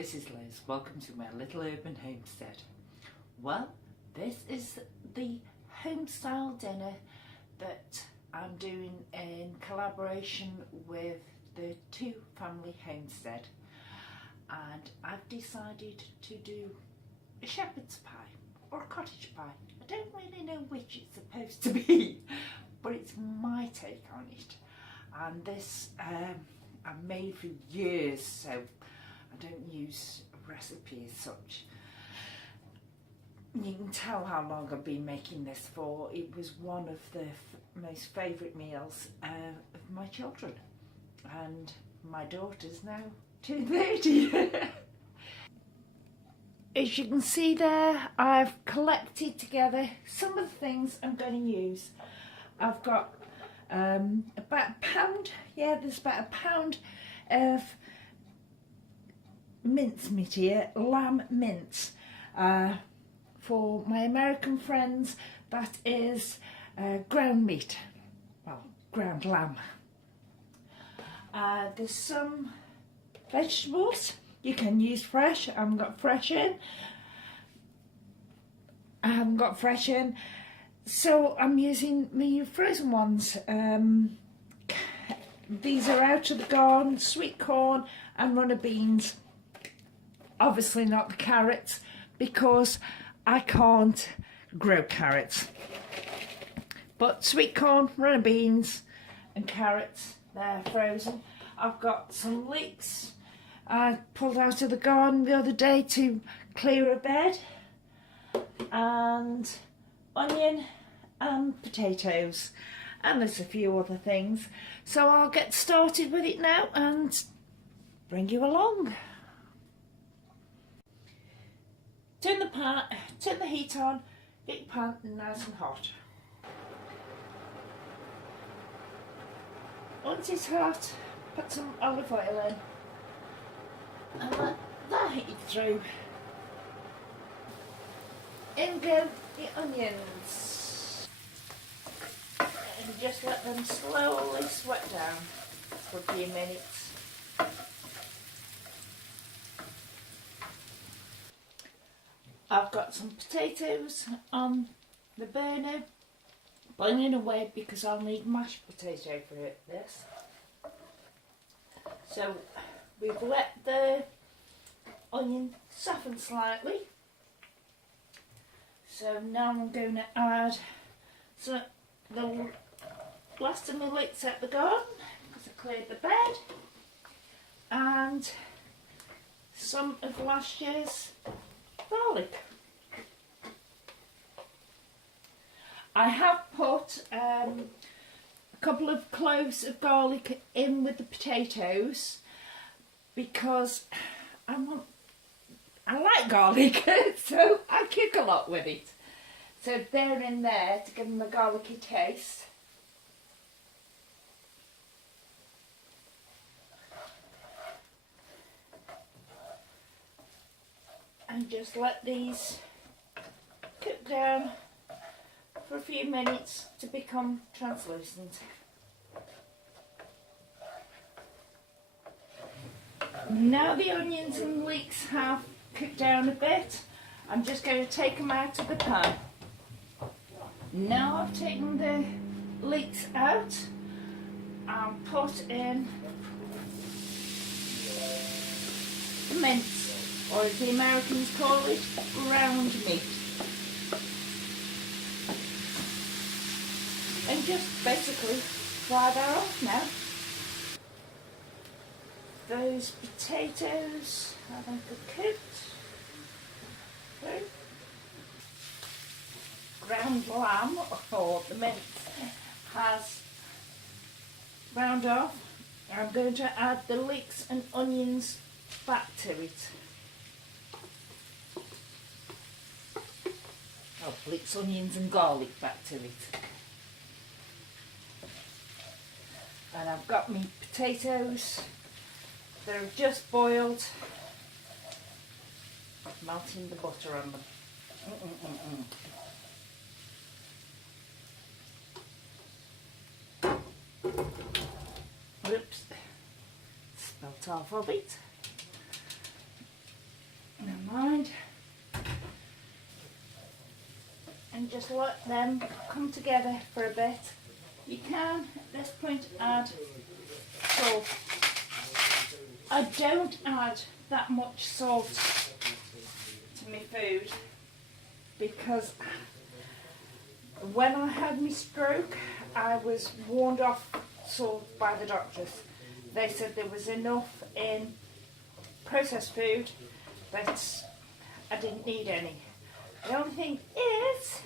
this is Liz. Welcome to my little urban homestead. Well, this is the homestyle dinner that I'm doing in collaboration with the Two Family Homestead, and I've decided to do a shepherd's pie or a cottage pie. I don't really know which it's supposed to be, but it's my take on it. And this I've made for years, so I don't use a recipe as such. You can tell how long I've been making this for. It was one of the most favourite meals of my children, and my daughter's now 230. As you can see there, I've collected together some of the things I'm going to use. I've got about a pound, there's about a pound of mincemeat here, lamb mince. For my American friends, that is ground meat, well, ground lamb. There's some vegetables. You can use fresh. I haven't got fresh in. So I'm using the frozen ones. These are out of the garden, sweet corn and runner beans. Obviously not the carrots, because I can't grow carrots. But sweet corn, runner beans and carrots, they're frozen. I've got some leeks I pulled out of the garden the other day to clear a bed, and onion and potatoes, and there's a few other things. So I'll get started with it now and bring you along. Turn the heat on, get your pan nice and hot. Once it's hot, put some olive oil in and let that heat through. In go the onions, and just let them slowly sweat down for a few minutes. I've got some potatoes on the burner, boiling away, because I'll need mashed potato for this. So we've let the onion soften slightly. So now I'm going to add the last of my leeks out the garden, because I cleared the bed, and some of last year's garlic. I have put a couple of cloves of garlic in with the potatoes, because I like garlic, so I cook a lot with it. So they're in there to give them a garlicky taste. And just let these cook down for a few minutes to become translucent. Now the onions and leeks have cooked down a bit, I'm just going to take them out of the pan. Now I've taken the leeks out and put in the mince, or as the Americans call it, ground meat. And just basically fry that off now. Those potatoes have been cooked through. Ground lamb, or the mince, has ground off. I'm going to add the leeks and onions back to it. Oh, leeks, onions and garlic back to it. And I've got my potatoes. They're just boiled. Melting the butter on them. Whoops. Spelt half of it. never mind. And just let them come together for a bit. You can, at this point, add salt. I don't add that much salt to my food because when I had my stroke, I was warned off salt by the doctors. They said there was enough in processed food that I didn't need any. The only thing is,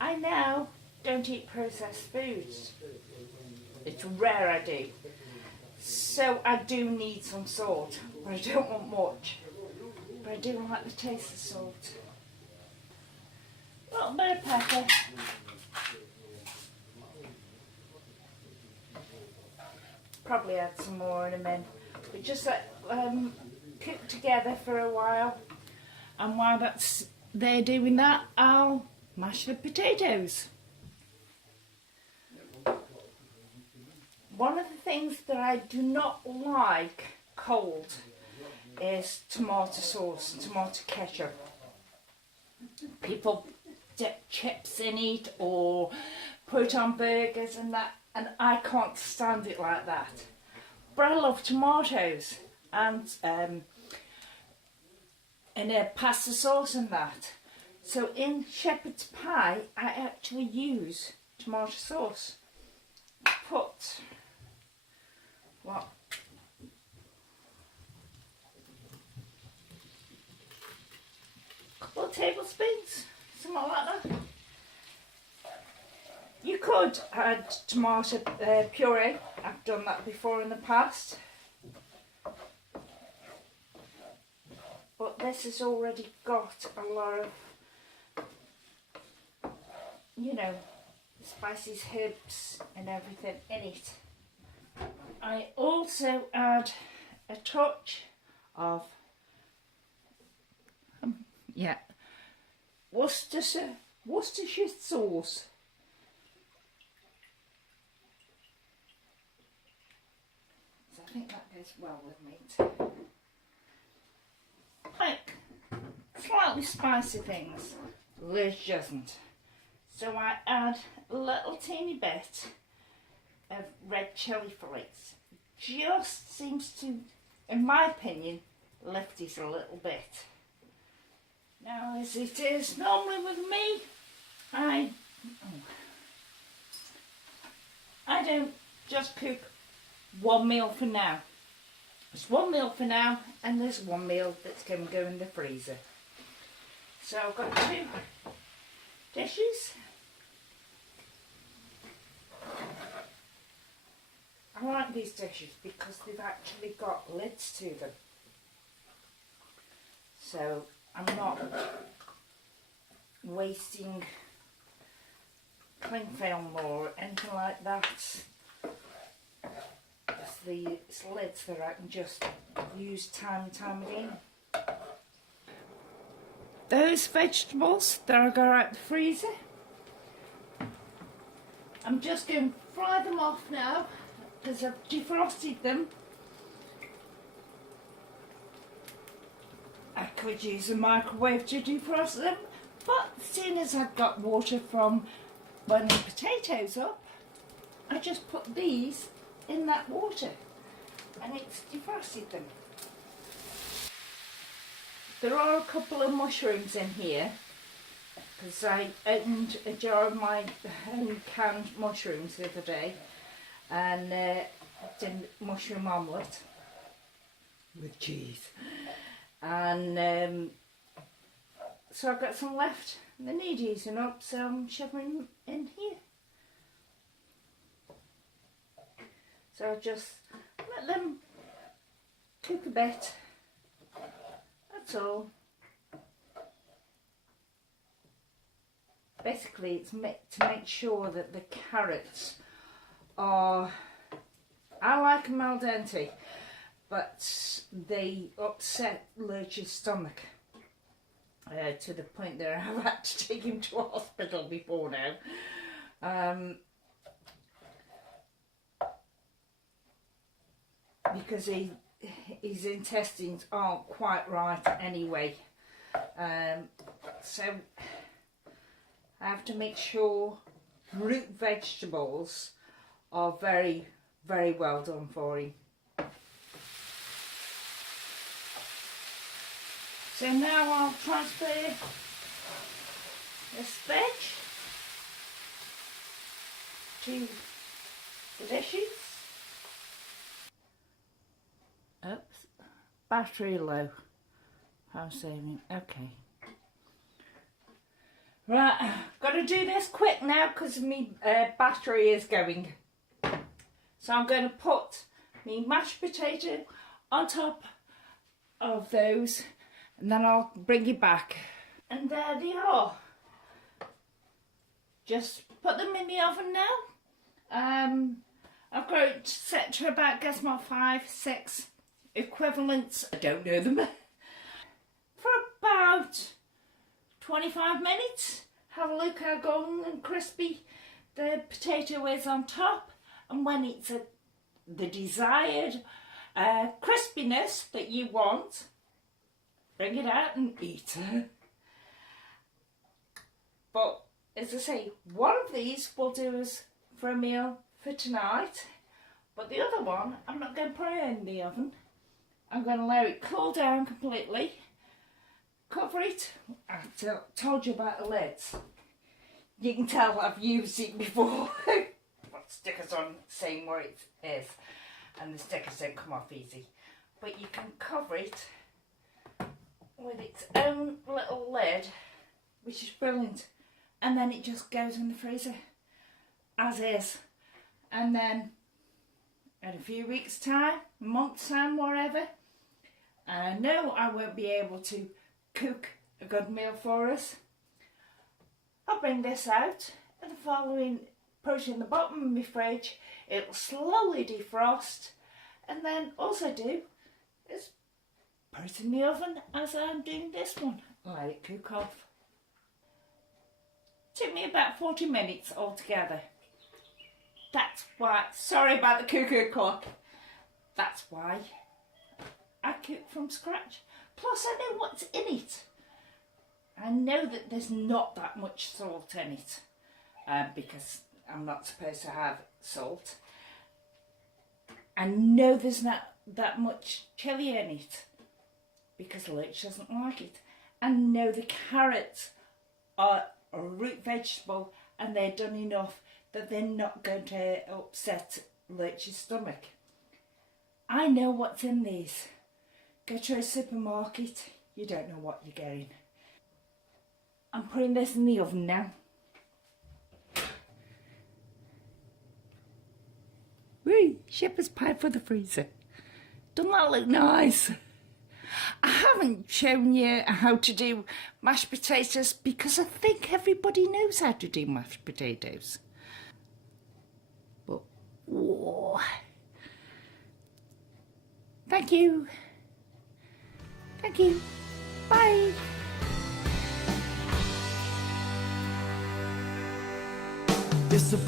I now don't eat processed foods. It's rare I do. So I do need some salt, but I don't want much. But I do like the taste of salt. A little bit of pepper. Probably add some more in a minute. But just let cook together for a while. And while they're doing that, I'll mash the potatoes. One of the things that I do not like cold is tomato sauce, tomato ketchup. People dip chips in it or put on burgers and that, and I can't stand it like that. But I love tomatoes and a pasta sauce and that. So in shepherd's pie, I actually use tomato sauce. Put what? Couple of tablespoons, something like that. You could add tomato puree. I've done that before in the past. But this has already got a lot of, you know, spices, herbs and everything in it. I also add a touch of Worcestershire sauce. So I think that goes well with meat. Like slightly spicy things, Liz doesn't. So I add a little teeny bit of red chilli flakes. Just seems to, in my opinion, lift it a little bit. Now as it is normally with me, I don't just cook one meal for now. There's one meal for now and there's one meal that's going to go in the freezer. So I've got 2 dishes. I like these dishes because they've actually got lids to them. So I'm not wasting cling film or anything like that. It's the lids that I can just use time and time again. Those vegetables that I got out the freezer, I'm just going to fry them off now because I've defrosted them. I could use a microwave to defrost them, but seeing as I've got water from burning potatoes up, I just put these in that water and it's defrosted them. There are a couple of mushrooms in here because I opened a jar of my own canned mushrooms the other day and did mushroom omelette with cheese. And so I've got some left. They need using up, so I'm shoving them in here. So I'll just let them cook a bit. That's all. Basically, it's to make sure that the carrots are, I like them al dente, but they upset Lurch's stomach to the point that I've had to take him to hospital before now. Because his intestines aren't quite right anyway. So I have to make sure root vegetables are very, very well done for him. So now I'll transfer this veg to the dishes. Oops, battery low. Power saving, okay. Right, got to do this quick now because my battery is going. So I'm going to put my mashed potato on top of those and then I'll bring it back. And there they are. Just put them in the oven now. I've got it set to about, guess my 5, 6 equivalents. I don't know them. For about 25 minutes. Have a look how golden and crispy the potato is on top. And when it's at the desired crispiness that you want, bring it out and eat. But as I say, one of these will do us for a meal for tonight. But the other one, I'm not going to put it in the oven. I'm going to let it cool down completely. Cover it. I told you about the lids. You can tell I've used it before. Put stickers on saying where it is. And the stickers don't come off easy. But you can cover it with its own little lid, which is brilliant. And then it just goes in the freezer as is. And then in a few weeks time, a month's time, whatever, and I know I won't be able to cook a good meal for us, I'll bring this out and the following, put it in the bottom of my fridge. It'll slowly defrost, and then also do is put it in the oven as I'm doing this one. Let it cook off. Took me about 40 minutes altogether. That's why, sorry about the cuckoo clock. That's why I cook from scratch. Plus I know what's in it. I know that there's not that much salt in it because I'm not supposed to have salt. I know there's not that much chilli in it because Lurch doesn't like it. I know the carrots are a root vegetable and they're done enough that they're not going to upset Lurch's stomach. I know what's in these. Go to a supermarket, you don't know what you're getting. I'm putting this in the oven now. Whee! Shepherd's pie for the freezer. Doesn't that look nice? I haven't shown you how to do mashed potatoes because I think everybody knows how to do mashed potatoes. But, whoa. Thank you. Thank you. Bye. It's a